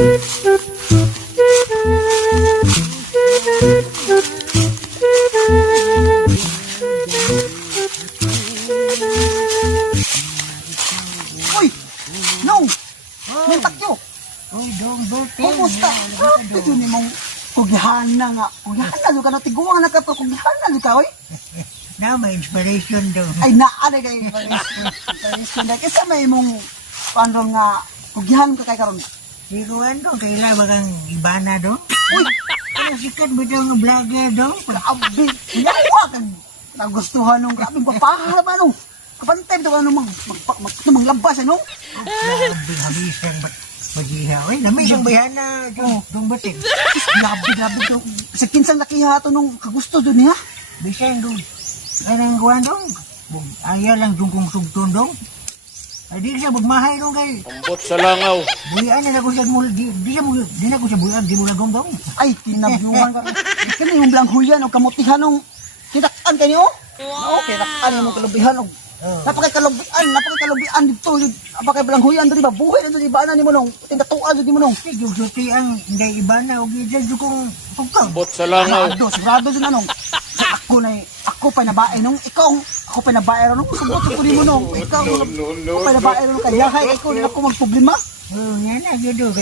Uy! No! May takyo! Uy, dong, birthday. Kumusta? Grabe yun yung kugihan na nga. Kugihan na doon ka na. Tiguan na ka pa. Kugihan na doon ka, oy. Na, may inspiration dong. Ay, naanay kayo. Inspiration na. Isa may mong paano nga kugihan ka kay karon. Siguan dong, kailan bagang ibana dong? Uy! Kaya sikat ba dong vlogger dong? Grabe! Yawa ka! Nagustuhan nung grabe. Papahal ba nung? Kapantay ito ka nung manglabas, ano? Grabe, habisang bajiha. Uy, nami siyang bayana dong batin. Grabe ito. Sa kinsang lakiha ito nung kagusto doon niya. Bisang dong. Anong gawan dong? Ayaw lang dong kong sugton dong. Ay, di siya magmahay dong kay... Ambot sa langaw. Buyaan na ako siya mula. Di na ako siya buyaan. Di mo lagong dong. Ay, tinabyuhan ka. Kaya yung blanghuyan o kamutihan nung kitaan ka niyo. Oo, kitaan yung kalubihan o. Napakikalubian dito. Napakibelanghuyan dito, ba? Buhay dito, iba na ni mo nung. Tindatuan dito mo nung. Yung suti ang hindi iba na. Huwag yung kong tugtong. Ambot sa langaw. Sigurado din anong. Ako pa nabae nung. Ako pa nabae nung. Subot ko din mo nung. Ikaw pa nabae nung. Kaya ikaw din ako magproblema. Oo, yan na. Yun doon.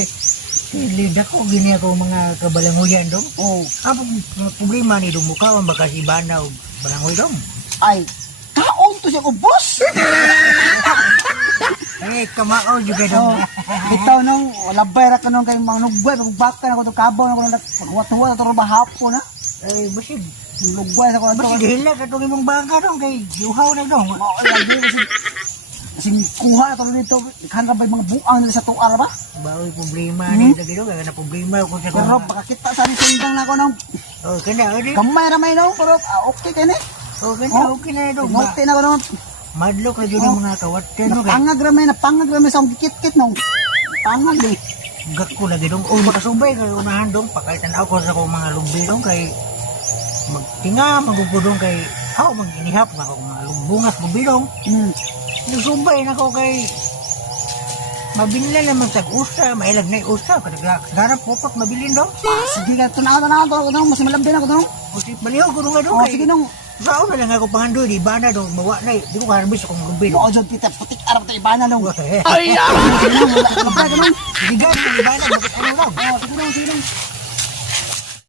Lida ko, gini ako mga kabalanguyan dong. Oo. Ang problema ni dong mukha, ang bakas iba na o balangoy dong. Ay, kaon to siya ko, boss. Eh, kamao juga dong. Bitaw nung, labay ra ka nung kayong mga nugway, pagbaka na ko itong kabaw na ko nung pagwatuwa na ito bahapon ha. Eh, basig. Nugway na ko na ito. Basig, hila ka itong imong bangka dong, kay yuhaw na dong. Lagi kasi kuha na ito dito, ikhanap ba yung mga buang nila sa tuwara ba? Bawi problema ni lagi dong, kaya na problema ko sa Pero baka kita sa sindang na ako nung Oh, kena, odi. kamay nung, pero okay ka na. Oh, kena, okay na dong. Ngulti na ko nung, Madlo ka dyan ng mga kawatan dong. napangag ramay sa akong kit-kit nung. Pangag eh. Gak ko lagi dong. Oh, makasubay kay unahan dong. Pakaitan ako sa akong mga lumbi dong, kay magtinga, magupo dong, kay ako mag-inihap na ako mga lumbungas lumbi dong. Nagsumbay na ako kay mabinla naman sa usa, mailag na yung usa, kadagarap po pak mabilin daw. Sige ka, tunaw, mas malambin ako nung. Kasi baliw ko nung ano kay. Sige nung. Sao na lang ako pangandoy, di ba na daw, mawa na, di ko kaharbis akong lumbi Oo, daw. Jod, kita, putik arap tayo iba na nung. Ay, Sige nung, wala ka nung. Hindi ganun, di ba na, bakit ano daw? Sige nung.